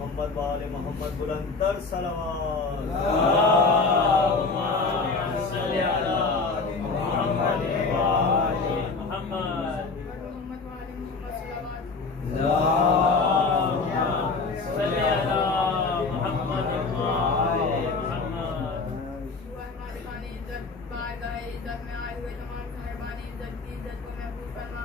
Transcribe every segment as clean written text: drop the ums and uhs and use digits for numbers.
मोहम्मद वाले मोहम्मद बुलंदर सलावत। अल्लाहुम्मा सल्ली अला मुहम्मद वाले मुहम्मद। अल्लाहुम्मा सल्ली अला मुहम्मद वाले मुहम्मद। इज्जत में आए हुए तमाम साहिबान इज्जत की इज्जत को महफूज फरमा।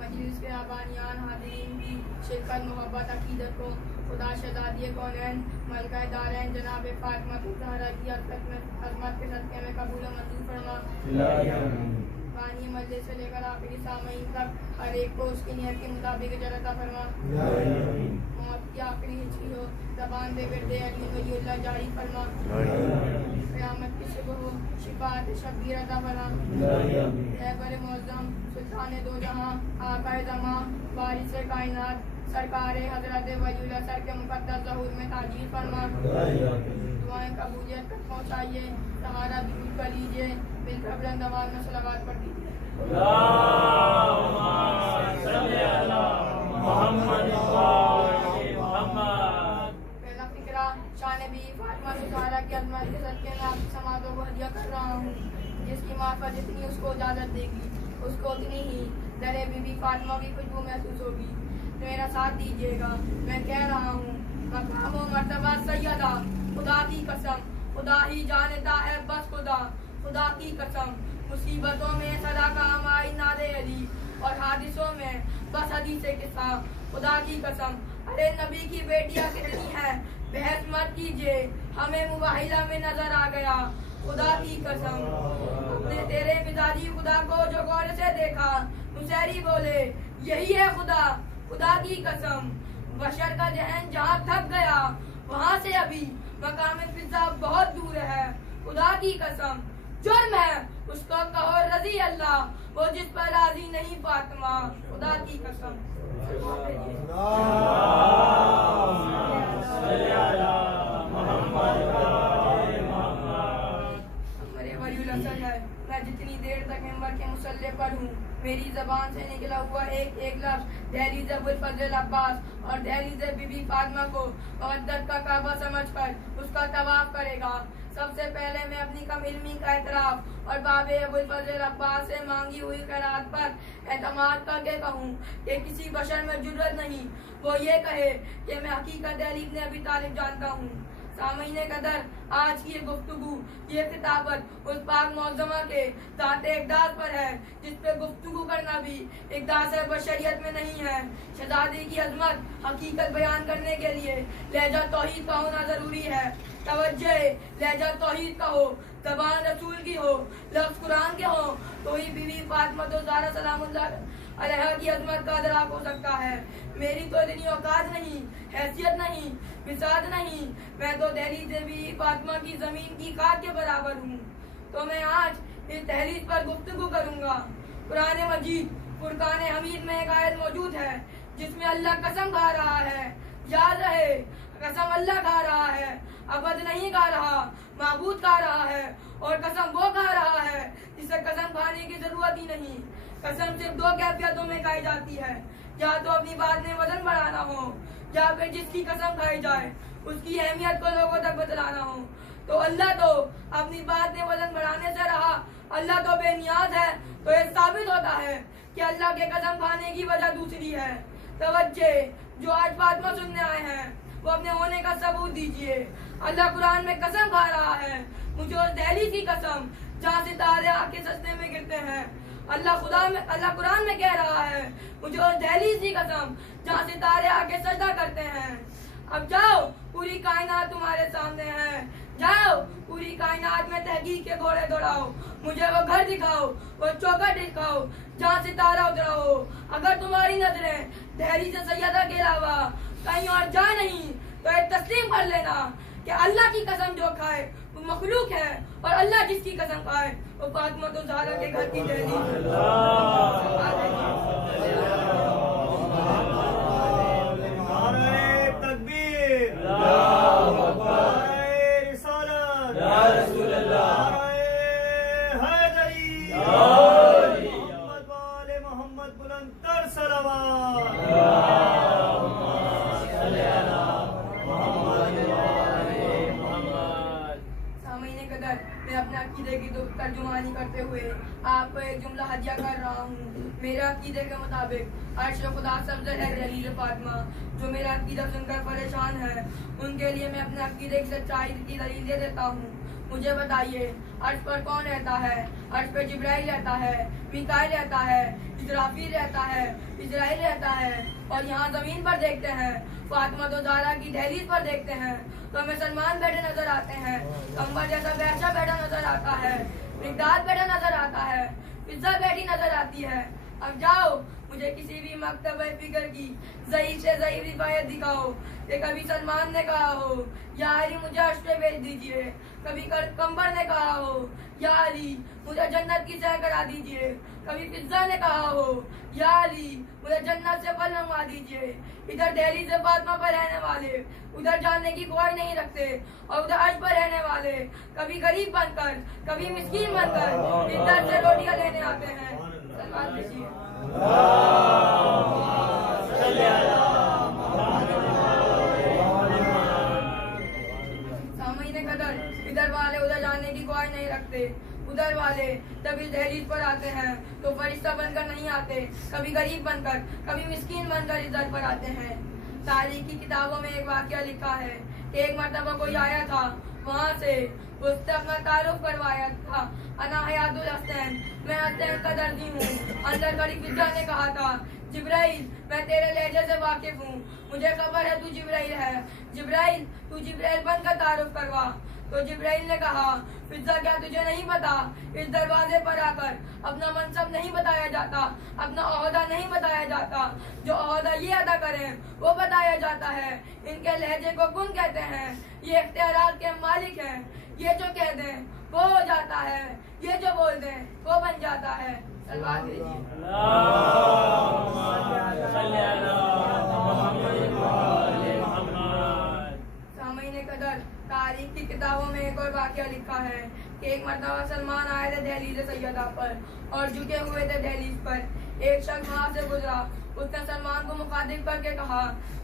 मजलिस के आबानियान हाज़रीन की शिरकत मोहब्बत अकीदत को खुदा शहज़ादी कौनैन मलका दारैन जनाब फातिमा ज़हरा की अज़मत के सदक़े में कबूल व मंजूर फरमा। बानी मजलिस से लेकर आखिरी सामईन तक हर एक को उसकी नियत के मुताबिक इजाज़त फरमा। मौत की आखिरी हिचकी हो ज़बान पे बिरदे अली वलीउल्लाह जारी फरमा। क़यामत की सुबह हो शिफाअत शब्बीर अता फरमा। रहबर मुअज़्ज़म सुल्तान दो जहां आक़ाए ज़मां वारिस कायनात सरकार हज़रत वलीउल्लाह सर के मुक़द्दस ज़हूर में ताजील फरमा। दुआएं कबूलियत तक पहुँचाइए, सहारा दूर कर लीजिए, मिलकर बुलंद आवाज़ में सलावत पढ़ दीजिए। अल्लाहुम्मा सल्ली अला मुहम्मद वाले मुहम्मद। पहला फिक्रा शान बीवी फातिमा ज़हरा की अज़मत के सदक़े में आपकी समातों को हदिया कर रहा हूँ। जिसकी मार्फत जितनी उसको इजाज़त देगी उसको उतनी ही दरे बीवी फातिमा की खुशबू महसूस होगी। तो मेरा साथ दीजिएगा, मैं कह रहा हूँ मकाम व मर्तबा सैयदा खुदा की कसम, खुदा ही जानता है बस खुदा, खुदा की कसम। मुसीबतों में सदा काम आई नारे अली और हादिसों में बस हदीसे किस्सा, खुदा की कसम। अरे नबी की बेटियां कितनी हैं, बहस मत कीजिए, हमें मुबाहिला में नजर आ गया, खुदा की कसम। अपने तेरे मिजाजी खुदा को जो गौर से देखा, मुसैरी बोले यही है खुदा, खुदा की कसम। बशर का जहन जहाँ थक गया वहाँ से अभी मकाम फिजा बहुत दूर है, खुदा की कसम। जुर्म है उसको कहो रजी अल्लाह, वो जिस पर राजी नहीं फातिमा, खुदा की कसम। मैं जितनी देर तक मिंबर के मुसल्ले पर हूँ मेरी जबान से निकला हुआ एक एक लफ्ज दहलीज़ अबुल फजल अब्बास और दहलीज़ बीबी फातिमा को मुक़द्दस का काबा समझकर उसका तवाफ करेगा। सबसे पहले मैं अपनी कम इल्मी का एतराफ़ और बाबे अबुल फजल अब्बास से मांगी हुई खैरात पर एतमाद करके कहूँ कि किसी बशर में जुर्रत नहीं वो ये कहे कि मैं हकीकत अली इब्न अबी तालिब जानता हूँ। सामईने कदर, आज की ये गुफ्तगू, ये खिताबत उस पाक मौज़मा के ज़ाते इक़दास पर है जिस पे गुफ्तगू करना भी इक़दास बशरियत में नहीं है। शहज़ादी की अज़मत हकीकत बयान करने के लिए लहजा तौहीद का होना ज़रूरी है। तवज्जो, लहजा तौहीद का हो, ज़बान रसूल की हो, लफ्ज़ कुरान के हो, तो ही बीवी फातिमा ज़हरा सलामुल्लाह अलैहा की अज़मत का अदराक हो सकता है। मेरी तो इतनी औकात नहीं, हैसियत नहीं, विसात नहीं, मैं तो दहलीज़ बीवी फातिमा की ज़मीन की खाक के बराबर हूँ। तो मैं आज इस दहलीज़ पर गुफ्तगू करूँगा। कुरान मजीद फुरकान हमीद में एक आयत मौजूद है जिसमें अल्लाह कसम खा रहा है, याद रहे कसम अल्लाह खा रहा है, अबद नहीं खा रहा, माबूद खा रहा है, और कसम वो खा रहा है जिसे कसम खाने की जरूरत ही नहीं। कसम सिर्फ दो कैफियतों में खाई जाती है, या तो अपनी बात में वजन बढ़ाना हो, या फिर जिसकी कसम खाई जाए उसकी अहमियत को लोगों तक बतलाना हो। तो अल्लाह तो अपनी बात में वजन बढ़ाने से रहा, अल्लाह तो बेनियाज है। तो ये साबित होता है कि अल्लाह के कसम खाने की वजह दूसरी है। तवज्जे, जो आज फातिमा सुनने आए हैं वो अपने होने का सबूत दीजिए। अल्लाह कुरान में कसम खा रहा है, मुझे उस दहलीज़ की कसम जहाँ सितारे आके सजदे में गिरते हैं। अल्लाह कुरान में कह रहा है, मुझे उस दहलीज़ की कसम जहाँ सितारे आके सजदा करते हैं। अब जाओ, पूरी कायनात तुम्हारे सामने है, जाओ पूरी कायनात में तहकीक के घोड़े दौड़ाओ, मुझे वो घर दिखाओ, वो चौखट दिखाओ जहाँ सितारा उतरा हो। अगर तुम्हारी नजरें दहलीज़ सैयदा के अलावा कहीं और जा नहीं तो ये तस्लीम कर लेना कि अल्लाह की कसम जो खाए वो मखलूक है, और अल्लाह जिसकी कसम खाए वो फातिमा ज़हरा के घर की दहलीज़। मोहम्मद वाले मोहम्मद बुलंदर सलावत। अपने अकीदे की तर्जुमानी करते हुए आपको एक जुमला हदिया कर रहा हूँ। मेरे अकीदे के मुताबिक अर्श खुदा सब्ज़ है दलील फातिमा। जो मेरा अकीदा सुनकर परेशान है उनके लिए मैं अपने अकीदे की सच्चाई की दलील दे देता हूँ। मुझे बताइए, अर्श पर कौन रहता है? अर्श पर जिब्राइल रहता है, मीकाईल रहता है, इस्राफील रहता है, इजराइल रहता है। और यहाँ जमीन पर देखते हैं, फातिमा तो ज़हरा की दहलीज पर देखते हैं तो हमें सलमान बैठे नजर आते हैं, कंबर जैसा बैशा बैठा नजर आता है, मिकदाद बैठा नजर आता है, पिज्जा बैठी नजर आती है। अब जाओ, मुझे किसी भी मकतब फिक्र की ज़ईफ़ से ज़ईफ़ रिवायत दिखाओ कि कभी सलमान ने कहा हो या अली मुझे अर्श पे भेज दीजिए, कभी कंबर ने कहा हो या अली मुझे जन्नत की सैर करा दीजिए, कभी पिज्जा ने कहा हो या अली मुझे जन्नत से फल मंगवा दीजिए। इधर दिल्ली से फातिमा पर रहने वाले उधर जाने की ख्वाहिश नहीं रखते और उधर अर्श पर रहने वाले कभी गरीब बनकर कभी मिस्कीन बनकर इधर से रोटियां लेने आते हैं। सलमान लीजिए। सामईन कदर, इधर वाले उधर जाने की ख्वाहिश नहीं रखते, उधर वाले जब इस दहलीज पर आते हैं तो फरिश्ता बनकर नहीं आते, कभी गरीब बनकर कभी मिस्कीन बनकर इस दर पर आते हैं। तारीख की किताबों में एक वाकया लिखा है कि एक मर्तबा कोई आया था, वहाँ से उसने अपना तारुफ करवाया था। अना हयातुल हसनैन, मैं हसनैन का दर्जी हूँ। अंदर खड़ी फिजा ने कहा था, जिब्राइल मैं तेरे लहजे से वाकिफ हूँ, मुझे खबर है तू जिब्राइल है। जिब्राइल तू जिब्राइल बनकर तारुफ करवा। तो जिब्राइल ने कहा, फिजा क्या तुझे नहीं पता इस दरवाजे पर आकर अपना मनसब नहीं बताया जाता, अपना ओहदा नहीं बताया जाता, जो ओहदा ये अदा करें वो बताया जाता है। इनके लहजे को कुन कहते हैं, ये इख्तियारात के मालिक हैं, ये जो कह दें वो हो जाता है, ये जो बोल दें वो बन जाता है। सलवात भेजिए। सामईन कदर, तारीख की किताबों में एक और वाकया लिखा है कि एक मर्तबा सलमान आए थे दहलीज सैयदा पर और झुके हुए थे दहलीज पर। एक शख्स वहाँ से गुजरा, उसने सलमान को मुखातिब करके कहा,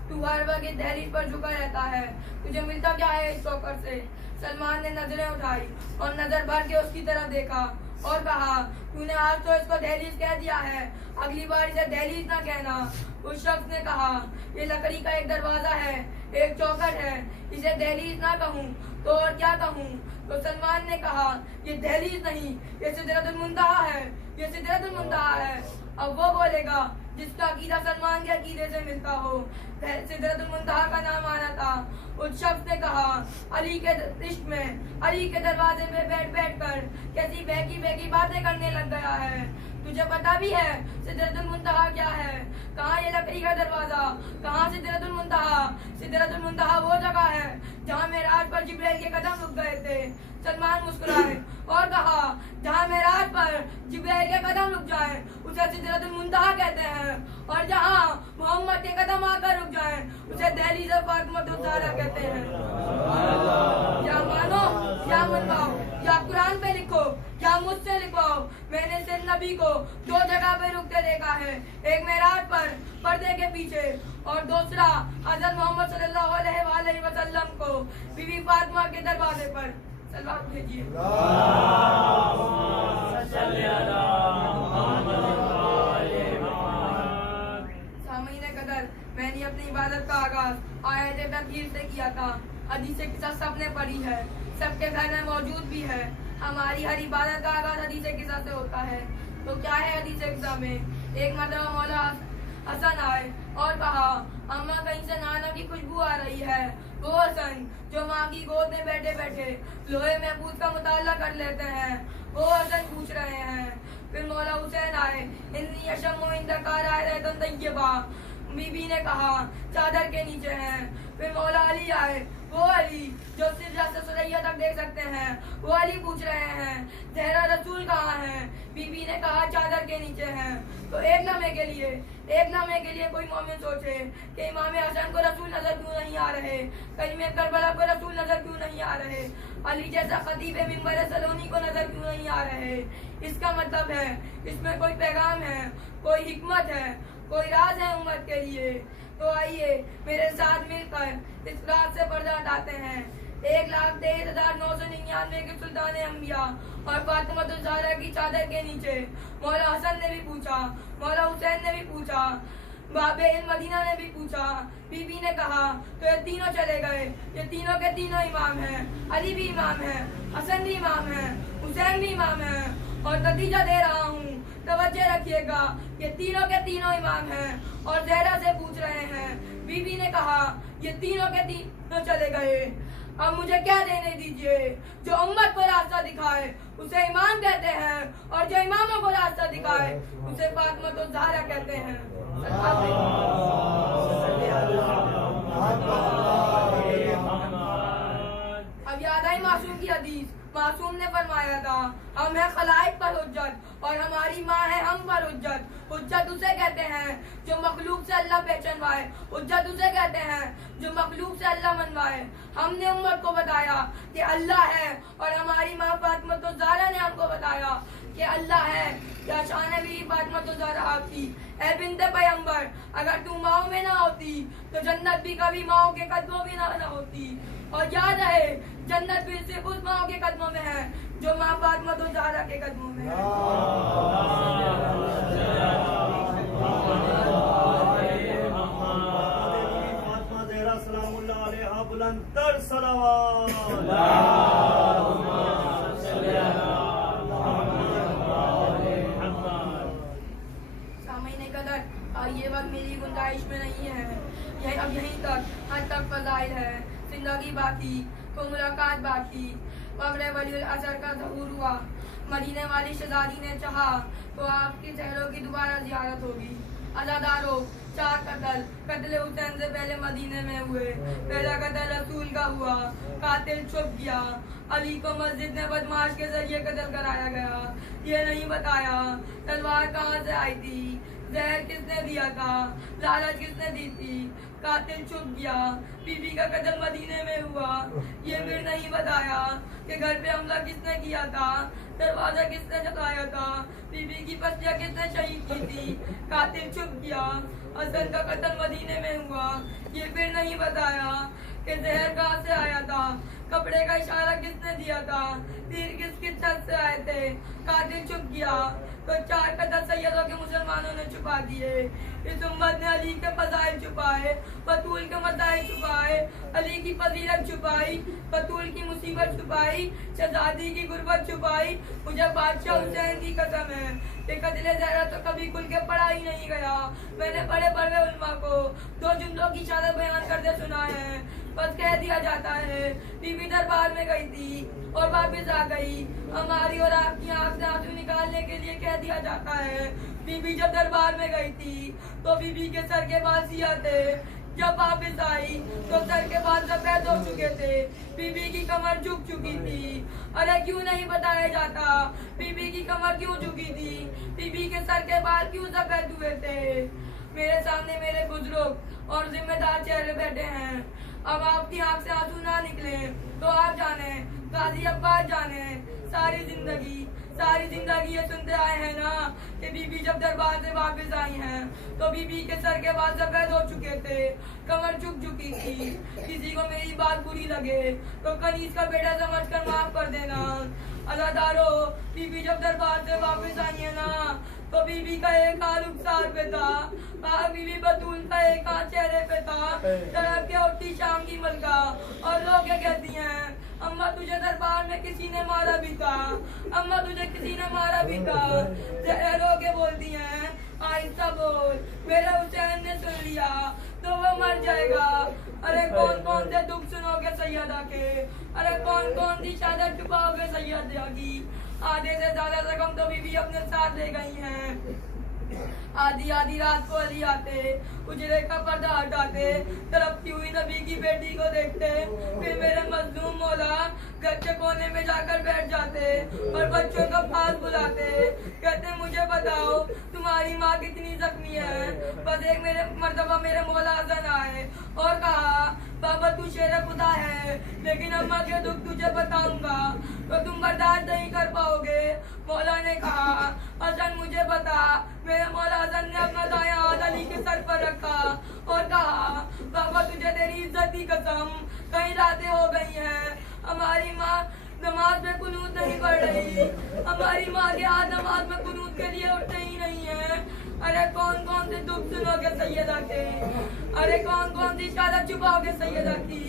तू हर वक्त इस दहलीज पर झुका रहता है, तुझे मिलता क्या है इस चौकर से? सलमान ने नजरें उठाई और नजर भर के उसकी तरफ देखा और कहा, तूने आज तो इसको दहलीज कह दिया है, अगली बार इसे दहलीज ना कहना। उस शख्स ने कहा, ये लकड़ी का एक दरवाजा है, एक चौखट है, इसे दहलीज ना कहूँ तो और क्या कहूँ? तो सलमान ने कहा, ये दहलीज नहीं, ये सिदरतुल मुंतहा है, ये सिदरतुल मुंतहा है। अब वो बोलेगा जिसका अकीदा सलमान के अकीदे से मिलता हो। सिदरतुल मुंतहा का नाम आना था। उस शख्स ने कहा, अली के इश्क में अली के दरवाजे पे बैठ बैठ कर कैसी बहकी बहकी बातें करने लग गया है। तुझे पता भी है सिदरतुल मुंतहा क्या है? कहाँ ये लकड़ी का दरवाजा, कहाँ सिदरतुल मुंतहा? सिदरतुल मुंतहा वो जगह है जहाँ मेराज पर जिब्राइल के कदम रुक गए थे। सलमान मुस्कुराए और कहा, जहाँ मेराज पर जिब्राइल के कदम रुक जाए उसे सिदरतुल मुंतहा कहते हैं, और जहाँ मोहम्मद के कदम आकर रुक जाए उसे दहलीज फातिमतुज़ ज़हरा कहते हैं। या मानो या मनवाओ, या कुरान पे लिखो या मुझसे लिखवाओ, मैंने सिर्फ नबी को दो जगह पे रुकते देखा है, एक मेराज पर पर्दे के पीछे और दूसरा हज़रत मोहम्मद सल्लल्लाहु अलैहि वसल्लम को बीवी फातिमा के दरवाजे पर। सलाम भेजिए। सामईन कदर, मैंने अपनी इबादत का आगाज आयत तकबीर से किया था। हदीस किस्सा सबने पढ़ी है, सबके घर में मौजूद भी है। हमारी हर इबादत का आगाज हदीस किस्सा से होता है। तो क्या है हदीस किस्सा में? एक मर्तबा मौला हसन आए और कहा, अम्मा कहीं से नाना की खुशबू आ रही है। वो हसन जो माँ की गोद में बैठे बैठे लोहे महफूज का मुताला कर लेते हैं, वो हसन पूछ रहे हैं। फिर मौला हुसैन आए, इन्नी यशम्मु इंदकार आए तय्यबा। बीबी ने कहा, चादर के नीचे हैं। फिर मौला अली आए, वो अली जो सिर्रा से सुरैया तक देख सकते हैं, वो अली पूछ रहे हैं, ज़हरा रसूल कहाँ हैं? बीबी ने कहा, चादर के नीचे हैं। तो एक लम्हे के लिए कोई मोमिन सोचे कि इमाम हसन को रसूल नजर क्यों नहीं आ रहे, कहीं में करबला को रसूल नजर क्यों नहीं आ रहे, अली जैसा खतीब मिंबर सलोनी को नजर क्यों नहीं आ रहे। इसका मतलब है इसमें कोई पैगाम है, कोई हिकमत है, कोई राज है उम्मत के लिए। तो आइए मेरे साथ मिलकर इस रात से पर्दा हटाते हैं। 1,23,999 के सुल्तान अंबिया और फातिमा ज़हरा की चादर के नीचे मौला हसन ने भी पूछा, मौला हुसैन ने भी पूछा, बाबे मदीना ने भी पूछा। बीबी ने कहा तो ये तीनों चले गए, ये तीनों के तीनों इमाम हैं। अली भी इमाम है, हसन भी इमाम है, हुसैन भी इमाम है। और नतीजा दे रहा हूँ, तवज्जो रखिएगा, ये तीनों के तीनों इमाम हैं और ज़हरा से पूछ रहे हैं। बीबी ने कहा ये तीनों के तीनों चले गए, अब मुझे क्या देने दीजिए। जो उम्मत को रास्ता दिखाए उसे इमाम कहते हैं और जो इमामों को रास्ता दिखाए उसे फातिमा तो ज़हरा कहते हैं। अब याद आई मासूम की हदीस। मासूम ने फरमाया था हम है खलाइक पर हुज्जत और हमारी माँ है हम पर हुज्जत। हुज्जत उसे कहते हैं जो मखलूक से अल्लाह पहचानवाए, हुज्जत उसे कहते हैं जो मखलूक से अल्लाह मनवाए। हमने उम्मत को बताया कि अल्लाह है और हमारी माँ फातिमा तो ज़हरा ने हमको बताया कि अल्लाह है। क्या शान है भी फातिमा तो ज़हरा आपकी। ऐ बिन्ते पैगंबर, अगर तू माओ में ना होती तो जन्नत भी कभी माओ के कदमों में ना होती। और याद रहे जन्नत भी सिर्फ उस माओ के कदमों में है जो माँ फातिमा तो ज़हरा के कदमों में है। फातिमा ज़हरा सलामुल्लाह अलैहा बुलंदतर सलावत। ये वक्त मेरी गुंजाइश में नहीं है, यही अब यहीं तक, हद तक फजाइल है। जिंदगी बाकी तो मुलाकात बाकी। वक्र वलीउल असर का ज़हूर हुआ, मदीने वाली शहजादी ने चाहा तो आपकी चेहरों की दोबारा जियारत होगी। अज़ादारों, 4 कत्ल हुसैन से पहले मदीने में हुए। पहला कत्ल रसूल का हुआ, कातिल छुप गया। अली को मस्जिद में बदमाश के जरिए कत्ल कराया गया। ये नहीं बताया तलवार कहाँ से आई थी, जहर किसने दिया था, लालच किसने दी थी। कातिल छुप गया। बीबी का कत्ल मदीने में हुआ, ये फिर नहीं बताया कि घर पे हमला किसने किया था, दरवाजा किसने जलाया था, बीबी की पसलियाँ किसने शहीद की थी। कातिल छुप गया। हसन का कत्ल मदीने में हुआ, ये फिर नहीं बताया कि जहर कहाँ से आया था, कपड़े का इशारा किसने दिया था, तीर किस छत से आए थे। कातिल छुप गया तो 4 कत्ल सैयदों के मुसलमानों ने छुपा दिए। इस उम्मत ने अली के फजाइल छुपाए, बतूल के मसाइल छुपाए, अली की फजीलत छुपाई, बतूल की मुसीबत छुपाई, शहजादी की गुर्बत छुपाई। मुझे बादशाह हुसैन की कसम है कि कत्ले ज़हरा तो कभी खुल के पढ़ा ही नहीं गया। मैंने बड़े बड़े उलमा को 2 जुमलों की शहादत बयान करते सुना है, बस कह दिया जाता है बीबी दरबार में गई थी और वापस आ गई। हमारी और आपकी आंख से आंसू निकालने के लिए कह दिया जाता है बीबी जब दरबार में गई थी तो बीबी के सर के बाल सिया थे, जब वापस आई तो सर के बाल सफेद हो चुके थे, बीबी की कमर झुक चुकी थी। अरे क्यों नहीं बताया जाता बीबी की कमर क्यों झुकी थी, बीबी के सर के बाल क्यों सफेद हुए थे। मेरे सामने मेरे बुजुर्ग और जिम्मेदार चेहरे बैठे हैं। अब आपकी आंख से आंसू ना निकले तो आप जाने, गाजी अब्बास जाने। सारी जिंदगी ये सुनते आए हैं ना कि बीबी जब दरबार से वापस आई हैं तो बीबी के सर के बाल सफेद हो चुके थे, कमर झुक चुकी थी। किसी को मेरी बात बुरी लगे तो कनीज का बेटा समझकर माफ कर देना। अज़ादारों, बीबी जब दरबार से वापस आई है ना तो बीबी का एक हाथ रुखसार पे था, बीबी बतूल का एक हाथ चेहरे पे था। तड़प के उठती शाम की मलका और लोग क्या कहती हैं, अम्मा तुझे दरबार में किसी ने मारा भी था, अम्मा तुझे किसी ने मारा भी था। रो के बोलती हैं आहिस्ता बोल, मेरे हुसैन ने सुन लिया तो वो मर जाएगा। अरे कौन कौन से दुख सुनोगे सैयदा के, अरे कौन कौन सी शहादत छुपाओगे सैयदा की। आधे से ज्यादा रकम तो बीबी अपने साथ ले गई हैं। आधी रात को अली आते, उजरे का पर्दा हटाते, तड़पती हुई नबी की बेटी को देखते, फिर मेरे मजलूम मौला घर के कोने में जाकर बैठ जाते और बच्चों को पास बुलाते, कहते मुझे बताओ तुम्हारी माँ कितनी जख्मी है। बस एक मेरे मर्तबा मेरे मौला हसन आए और कहा बाबा तू शेर खुदा है लेकिन अम्मा के दुख तुझे बताऊंगा तो तुम बर्दाश्त नहीं कर पाओगे। मौला ने कहा, हसन मुझे बता। मेरे मौला हसन ने अपना दायां हाथ अली के सर पर रखा और कहा, बाबा तुझे तेरी इज्जत की कसम, कई रातें हो गई हैं, हमारी माँ नमाज में कुनूत नहीं पढ़ रही, हमारी माँ के हाथ नमाज में कुनूत के लिए उठते ही नहीं है। अरे कौन कौन से दुख सुनोगे सैयदा के, अरे कौन कौन सी शादा छुपाओगे सैयदा की,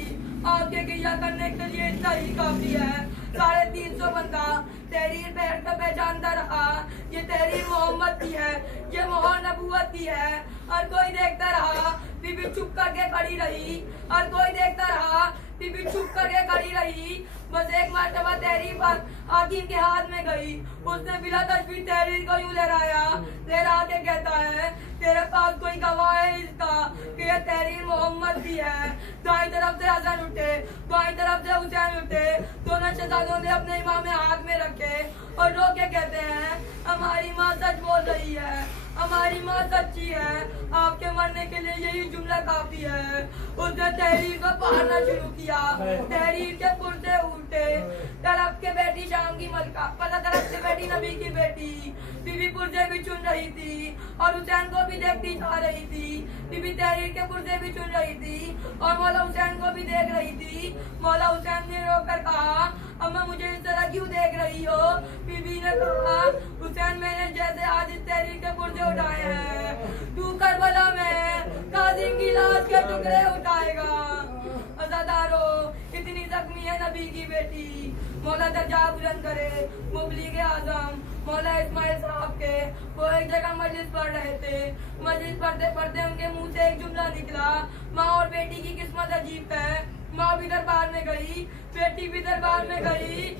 आपके गिया करने के लिए इतना ही काफी है। 350 बंदा तहरीर बैठ कर पहचानता रहा, ये तहरीर मोहम्मद की है, ये मोहर नबूवत की है। हर कोई देखता रहा, बीबी चुप करके खड़ी रही, हर कोई देखता रहा, बीबी चुप करके खड़ी रही। बस एक मर्तबा तहरीर पर हाकिम के हाथ में गई, उसने बिला तशबीह तहरीर को यूं लहराया, लहरा के कहता है, तेरे पास कोई गवाह है इसका कि यह तहरीर मोहम्मद की है। दाई तरफ से हसन उठे, बाई तरफ से हुसैन उठे, दोनों शहजादों ने अपने इमाम हाथ में रखे और रो के कहते हैं, हमारी माँ सच बोल रही है, हमारी माँ सच्ची है, आपके मरने के लिए यही जुमला काफी है। उसने तहरीर को पढ़ना शुरू किया, तहरीर के पुरजे उल्टे, तरफ के बेटी शाम की मलका, पता तरफ से बेटी नबी की बेटी, बीबी पुरजे भी चुन रही थी और हुसैन को भी देखती जा रही थी। बीबी तहरीर के पुरजे भी चुन रही थी और मौला हुसैन को भी देख रही थी। मौला हुसैन ने रोकर कहा, अम्मा मुझे इस तरह क्यों देख रही हो? बीबी ने कहा, हुसैन मैंने जैसे आज इस तहरीर के पुरजे उठाए हैं, तू करबला में कासिम की लाश के टुकड़े उठाएगा। अज़ादारो, इतनी जख्मी है नबी की बेटी, मौला दर्जा बुलंद करे। मुबलिग आजम मौला इस्माइल साहब के वो एक जगह मजलिस पढ़ रहे थे। मजलिस पढ़ते पढ़ते उनके मुंह से एक जुमला निकला, माँ और बेटी की किस्मत अजीब है। माँ भी दरबार में गई, बेटी भी दरबार में गई।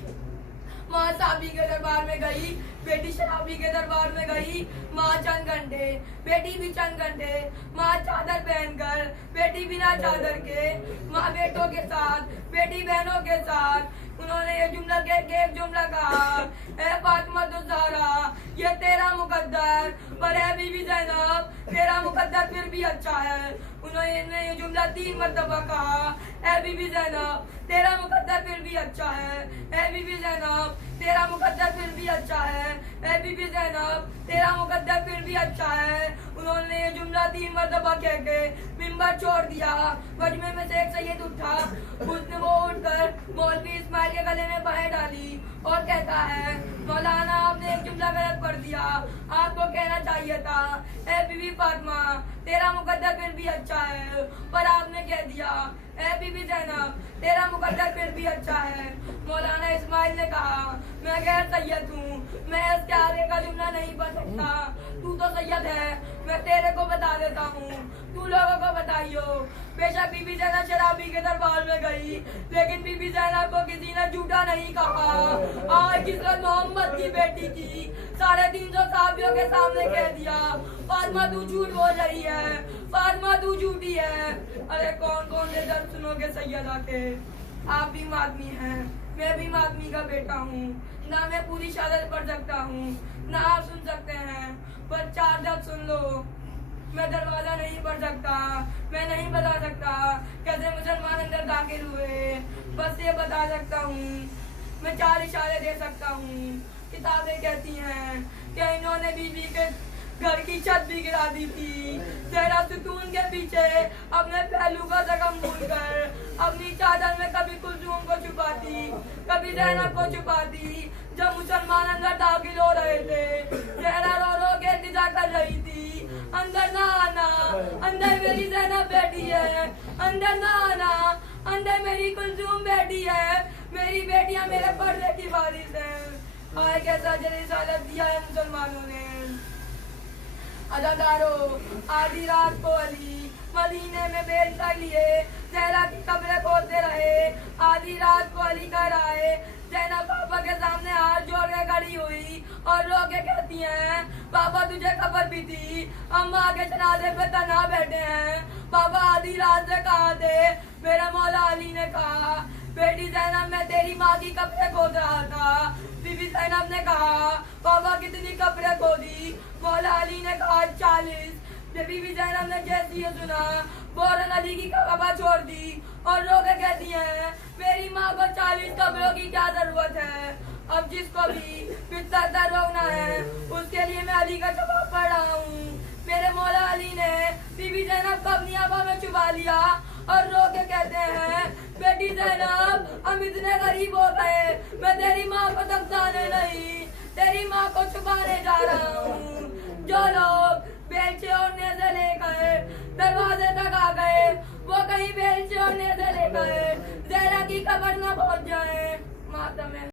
माँ साबी के दरबार में गई, बेटी शराबी के दरबार में गई। माँ चंद घंटे, बेटी भी चंद घंटे। माँ चादर पहनकर, बेटी बिना चादर के। माँ बेटों के साथ, बेटी बहनों के साथ। उन्होंने ये जुमला एक जुमला कहा, ए फातिमा ज़हरा, ये तेरा मुकद्दर, पर है बीबी ज़ैनब, तेरा मुकद्दर फिर भी अच्छा है। उन्होंने ये जुमला 3 मरतबा कहा, ए बीबी ज़ैनब, तेरा मुकद्दर फिर भी अच्छा है। ए बीबी ज़ैनब, तेरा मुकद्दर फिर भी अच्छा है। ए बीबी ज़ैनब, तेरा मुकद्दर फिर भी अच्छा है। उन्होंने ये जुमला 3 मरतबा कह के मिंबर छोड़ दिया। मजमे में से एक सैयद उठा, उसने वो उठकर मौलवी इस्माइल के गले में बाहें डाली और कहता है, मौलाना आपने एक जुमला गलत पढ़ दिया, आपको कहना चाहिए था, ए बीबी फातिमा, तेरा मुकद्दर फिर भी अच्छा है, पर आपने कह दिया, ए बीबी ज़ैनब, तेरा मुकद्दर फिर भी अच्छा है। मौलाना इस्माइल ने कहा, मैं गैर सैयद हूँ, मैं इसके आगे का जुमला नहीं पढ़ सकता। तू तो सैयद है, मैं तेरे को बता देता हूँ, तू लोगों को बताइयो। बेशक बीबी ज़ैनब शराबी के दरबार में गई, लेकिन बीबी ज़ैनब को किसी ने झूठा नहीं कहा। आज किस्मत मोहम्मद की बेटी की 350 साहबियों के सामने कह दिया, फातिमा तू झूठ बोल रही है, फातिमा तू झूठी है। अरे कौन कौन से दर्द सुनोगे सैयदा के? आप भी मादमी हैं, मैं भी मादमी का बेटा हूँ। ना मैं पूरी शहादत पढ़ सकता हूँ, ना आप सुन सकते हैं, पर 4 दर्द सुन लो। मैं दरवाजा नहीं पढ़ सकता, मैं नहीं बता सकता कैसे मुसलमान अंदर दाखिल हुए, बस ये बता सकता हूँ, मैं 4 इशारे दे सकता हूँ। किताबें कहती हैं कि इन्होंने बीबी के घर की छत भी गिरा दी थी। जरा सुतून के पीछे अपने पहलू का जख्म भूलकर अपनी चादर में कभी कुलसूम को छुपाती, कभी ज़ैनब को छुपाती। जब मुसलमान अंदर दाखिल हो रहे थे, ज़हरा रो रो के इंतजार कर रही थी, अंदर ना आना, अंदर मेरी ज़ैनब बैठी है, अंदर ना आना, अंदर मेरी कुलसूम बैठी है, मेरी बेटियां मेरे पर्दे की वारिस हैं। आए कैसा रिसालत दिया है मुसलमानों ने। अज़ादारो, आधी रात को अली मदीने में बेल कर लिए ज़हरा की कब्रें खोदते रहे। आधी रात को अली घर आए, ज़ैनब पापा के सामने हाथ जोड़ के खड़ी हुई और रो के कहती हैं, पापा तुझे खबर भी थी, अम्मा के जनाजे पे तना बैठे हैं। पापा आधी रात से कहाँ थे? मेरा मौला अली ने कहा, बेटी ज़ैनब मैं तेरी माँ की कब्रें खोद रहा था। बीबी ज़ैनब ने कहा, पापा कितनी कब्रें खोदी? मौला अली ने कहा 40। बीबी ज़ैनब ने जैसे ही सुना, फौरन अली की कब्र छोड़ दी और रो के कहती हैं, मेरी माँ को 40 कब्रों की क्या जरूरत है? अब जिसको भी बिस्तर रोना है अली का जवाब पढ़ रहा हूँ। मेरे मौला अली ने बीबी ज़ैनब को अपनी आबा में छुपा लिया और रो के कहते हैं, बेटी ज़ैनब, हम इतने गरीब हो गए, मैं तेरी माँ को तकताने नहीं, तेरी माँ को छुपाने जा रहा हूँ। जो लोग बेलचे ओढ़ने से लेकर दरवाजे तक आ गए, वो कहीं बेलचे ओढ़ने से लेकर ज़हरा की कब्र न पहुँच जाए। मातम है।